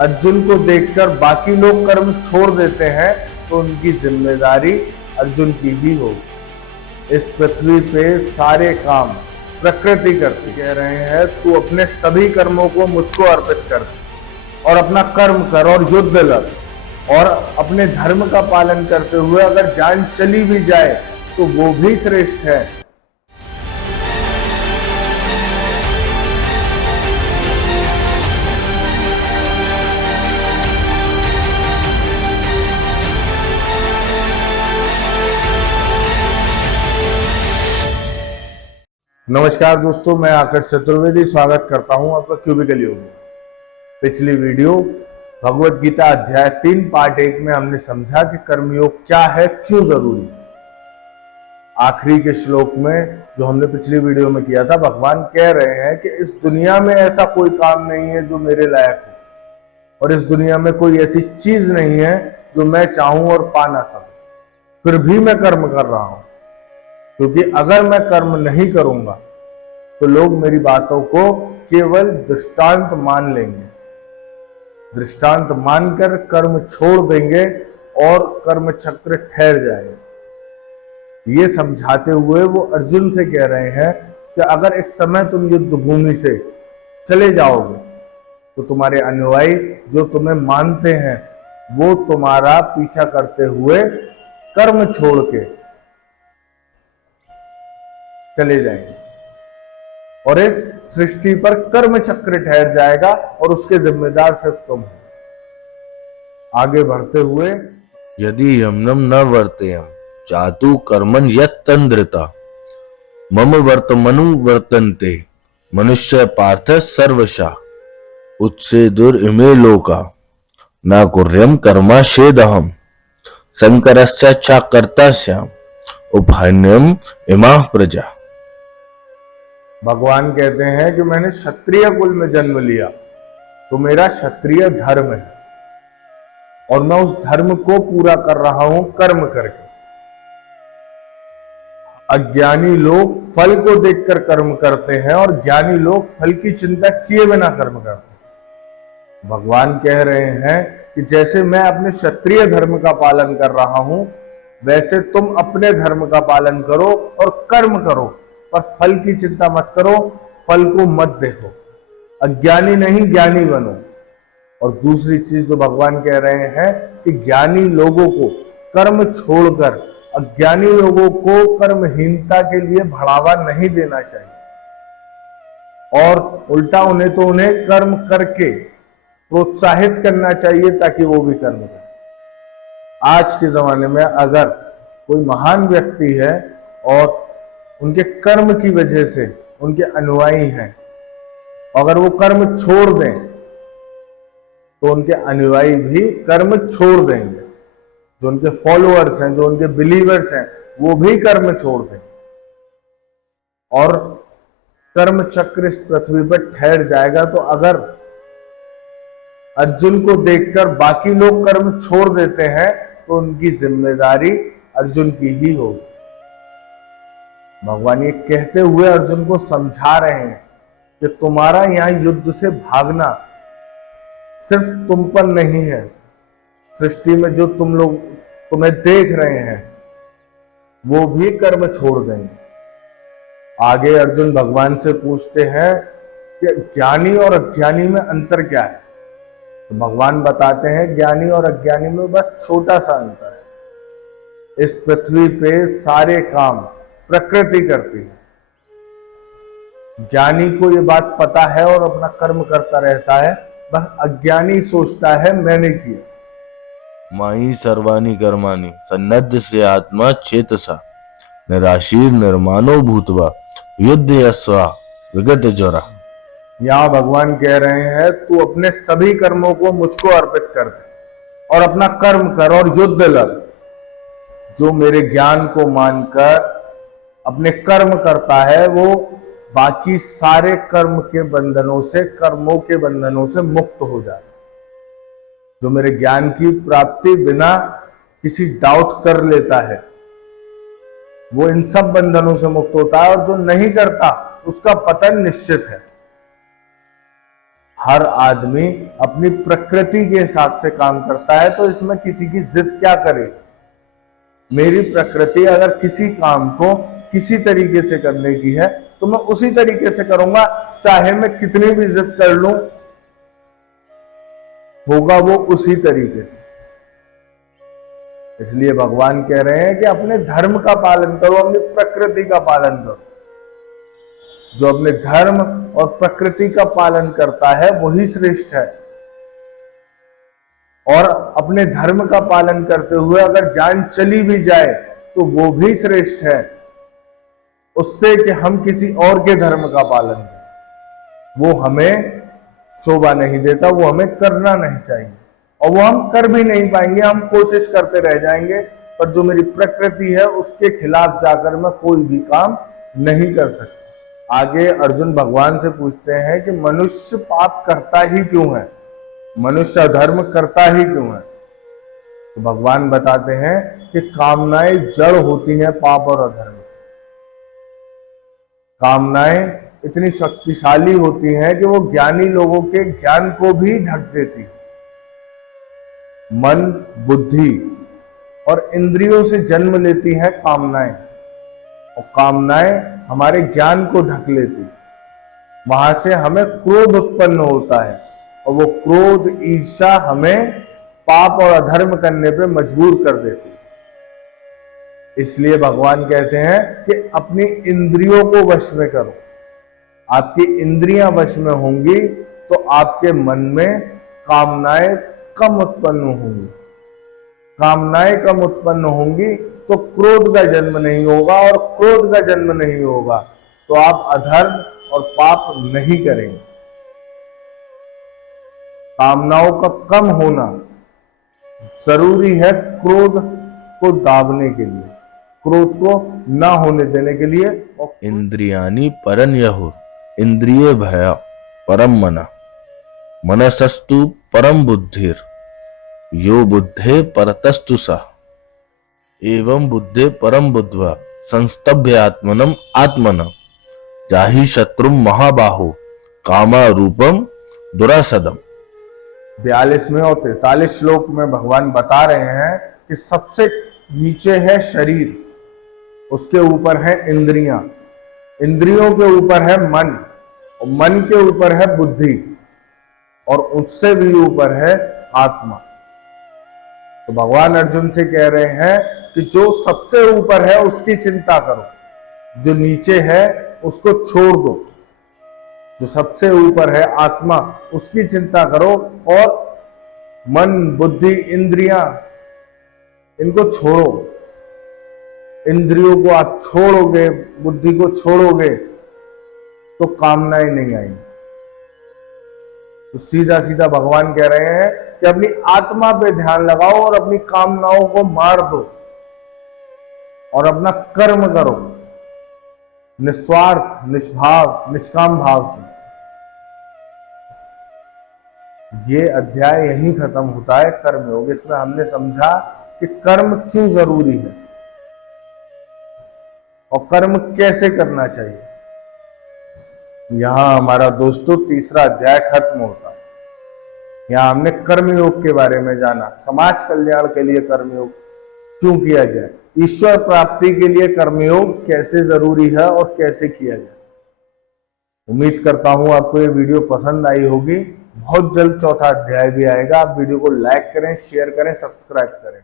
अर्जुन को देखकर बाकी लोग कर्म छोड़ देते हैं तो उनकी जिम्मेदारी अर्जुन की ही होगी। इस पृथ्वी पे सारे काम प्रकृति करती। कह रहे हैं तू अपने सभी कर्मों को मुझको अर्पित कर और अपना कर्म कर और युद्ध लड़ और अपने धर्म का पालन करते हुए अगर जान चली भी जाए तो वो भी श्रेष्ठ है। नमस्कार दोस्तों, मैं आकर्ष चतुर्वेदी स्वागत करता हूं आपका क्यूबिकल योग में। पिछली वीडियो भगवत गीता अध्याय 3 पार्ट 1 में हमने समझा कि कर्मयोग क्या है, क्यों जरूरी। आखिरी के श्लोक में जो हमने पिछली वीडियो में किया था, भगवान कह रहे हैं कि इस दुनिया में ऐसा कोई काम नहीं है जो मेरे लायक हो और इस दुनिया में कोई ऐसी चीज नहीं है जो मैं चाहूं और पा ना सकूं, फिर भी मैं कर्म कर रहा हूं। क्योंकि अगर मैं कर्म नहीं करूंगा तो लोग मेरी बातों को केवल दृष्टांत मान लेंगे, दृष्टांत मानकर कर्म छोड़ देंगे और कर्म चक्र ठहर जाएगा। ये समझाते हुए वो अर्जुन से कह रहे हैं कि अगर इस समय तुम युद्ध भूमि से चले जाओगे तो तुम्हारे अनुयायी जो तुम्हें मानते हैं वो तुम्हारा पीछा करते हुए कर्म छोड़ के चले जाएंगे और इस सृष्टि पर कर्म चक्र ठहर जाएगा और उसके जिम्मेदार सिर्फ तुम हो। आगे बढ़ते हुए यदि यमनम न वर्तेयम चातु कर्मन यत्तंद्रता मम वर्तमनु वर्तन्ते मनुष्य पार्थ सर्वशा उत्से दुर इमे लोका न कुर्यम कर्मा शेदहम संकरश्चा कर्तास्याम उपान्यम इमा प्रजा। भगवान कहते हैं कि मैंने क्षत्रिय कुल में जन्म लिया तो मेरा क्षत्रिय धर्म है और मैं उस धर्म को पूरा कर रहा हूं कर्म करके। अज्ञानी लोग फल को देखकर कर्म करते हैं और ज्ञानी लोग फल की चिंता किए बिना कर्म करते हैं। भगवान कह रहे हैं कि जैसे मैं अपने क्षत्रिय धर्म का पालन कर रहा हूं वैसे तुम अपने धर्म का पालन करो और कर्म करो, पर फल की चिंता मत करो, फल को मत देखो। अज्ञानी नहीं ज्ञानी बनो। और दूसरी चीज जो भगवान कह रहे हैं कि ज्ञानी लोगों को कर्म छोड़कर अज्ञानी लोगों को कर्महीनता के लिए बढ़ावा नहीं देना चाहिए और उल्टा उन्हें कर्म करके प्रोत्साहित करना चाहिए ताकि वो भी कर्म करें। आज के जमाने में अगर कोई महान व्यक्ति है और उनके कर्म की वजह से उनके अनुयायी हैं, अगर वो कर्म छोड़ दें तो उनके अनुयायी भी कर्म छोड़ देंगे। जो उनके फॉलोअर्स हैं, जो उनके बिलीवर्स हैं, वो भी कर्म छोड़ देंगे और कर्म चक्र इस पृथ्वी पर ठहर जाएगा। तो अगर अर्जुन को देखकर बाकी लोग कर्म छोड़ देते हैं तो उनकी जिम्मेदारी अर्जुन की ही होगी। भगवान ये कहते हुए अर्जुन को समझा रहे हैं कि तुम्हारा यहां युद्ध से भागना सिर्फ तुम पर नहीं है, सृष्टि में जो तुम लोग तुम्हें देख रहे हैं वो भी कर्म छोड़ देंगे। आगे अर्जुन भगवान से पूछते हैं कि ज्ञानी और अज्ञानी में अंतर क्या है। तो भगवान बताते हैं ज्ञानी और अज्ञानी में बस छोटा सा अंतर है। इस पृथ्वी पे सारे काम प्रकृति करती है। ज्ञानी को ये बात पता है और अपना कर्म करता रहता है, बस अज्ञानी सोचता है मैंने किया। माई सर्वाणी कर्माणि सन्नद्ध से आत्मा चेतसा निराशीर निर्मानो भूतवा युद्ध यस्वा विगत ज्वरा। यहां भगवान कह रहे हैं तू अपने सभी कर्मों को मुझको अर्पित कर दे और अपना कर्म कर और युद्ध लड़। जो मेरे ज्ञान को मानकर अपने कर्म करता है वो बाकी सारे कर्म के बंधनों से, कर्मों के बंधनों से मुक्त हो जाता है। जो मेरे ज्ञान की प्राप्ति बिना किसी डाउट कर लेता है वो इन सब बंधनों से मुक्त होता है और जो नहीं करता उसका पतन निश्चित है। हर आदमी अपनी प्रकृति के हिसाब से काम करता है, तो इसमें किसी की जिद क्या करे। मेरी प्रकृति अगर किसी काम को किसी तरीके से करने की है तो मैं उसी तरीके से करूंगा, चाहे मैं कितनी भी जिद कर लूं, होगा वो उसी तरीके से। इसलिए भगवान कह रहे हैं कि अपने धर्म का पालन करो, अपनी प्रकृति का पालन करो। जो अपने धर्म और प्रकृति का पालन करता है वही श्रेष्ठ है। और अपने धर्म का पालन करते हुए अगर जान चली भी जाए तो वो भी श्रेष्ठ है उससे कि हम किसी और के धर्म का पालन करें। वो हमें शोभा नहीं देता, वो हमें करना नहीं चाहिए, और वो हम कर भी नहीं पाएंगे। हम कोशिश करते रह जाएंगे, पर जो मेरी प्रकृति है उसके खिलाफ जाकर मैं कोई भी काम नहीं कर सकता। आगे अर्जुन भगवान से पूछते हैं कि मनुष्य पाप करता ही क्यों है, मनुष्य अधर्म करता ही क्यों है। तो भगवान बताते हैं कि कामनाएं जड़ होती हैं पाप और अधर्म। कामनाएं इतनी शक्तिशाली होती हैं कि वो ज्ञानी लोगों के ज्ञान को भी ढक देती। मन, बुद्धि और इंद्रियों से जन्म लेती हैं कामनाएं, और कामनाएं हमारे ज्ञान को ढक लेती। वहां से हमें क्रोध उत्पन्न होता है, और वो क्रोध, ईर्ष्या हमें पाप और अधर्म करने पे मजबूर कर देती। इसलिए भगवान कहते हैं कि अपनी इंद्रियों को वश में करो। आपकी इंद्रियां वश में होंगी तो आपके मन में कामनाएं कम उत्पन्न होंगी। कामनाएं कम उत्पन्न होंगी तो क्रोध का जन्म नहीं होगा, और क्रोध का जन्म नहीं होगा तो आप अधर्म और पाप नहीं करेंगे। कामनाओं का कम होना जरूरी है क्रोध को दाबने के लिए, क्रोध को ना होने देने के लिए। इंद्रियाणि परं यहुः इंद्रिये भय परम मना मनसस्तु परम बुद्धिर यो बुद्धे परतस्तु सा एवं बुद्धे परम बुद्ध्वा संस्तभ्य आत्मनम आत्मना जाहि शत्रुम महाबाहो कामा रूपम दुरासदम। 42वें और 43 श्लोक में भगवान बता रहे हैं कि सबसे नीचे है शरीर, उसके ऊपर है इंद्रियां, इंद्रियों के ऊपर है मन, और मन के ऊपर है बुद्धि, और उससे भी ऊपर है आत्मा। तो भगवान अर्जुन से कह रहे हैं कि जो सबसे ऊपर है उसकी चिंता करो, जो नीचे है उसको छोड़ दो। जो सबसे ऊपर है आत्मा, उसकी चिंता करो, और मन, बुद्धि, इंद्रियां, इनको छोड़ो। इंद्रियों को आप छोड़ोगे, बुद्धि को छोड़ोगे तो कामनाएं नहीं आएंगी। तो सीधा सीधा भगवान कह रहे हैं कि अपनी आत्मा पे ध्यान लगाओ और अपनी कामनाओं को मार दो और अपना कर्म करो निस्वार्थ, निष्भाव, निष्काम भाव से। ये अध्याय यहीं खत्म होता है कर्मयोग। इसमें हमने समझा कि कर्म क्यों जरूरी है और कर्म कैसे करना चाहिए। यहां हमारा दोस्तों तीसरा अध्याय खत्म होता है। यहां हमने कर्मयोग के बारे में जाना, समाज कल्याण के लिए कर्मयोग क्यों किया जाए, ईश्वर प्राप्ति के लिए कर्मयोग कैसे जरूरी है और कैसे किया जाए। उम्मीद करता हूं आपको ये वीडियो पसंद आई होगी। बहुत जल्द चौथा अध्याय भी आएगा। आप वीडियो को लाइक करें, शेयर करें, सब्सक्राइब करें।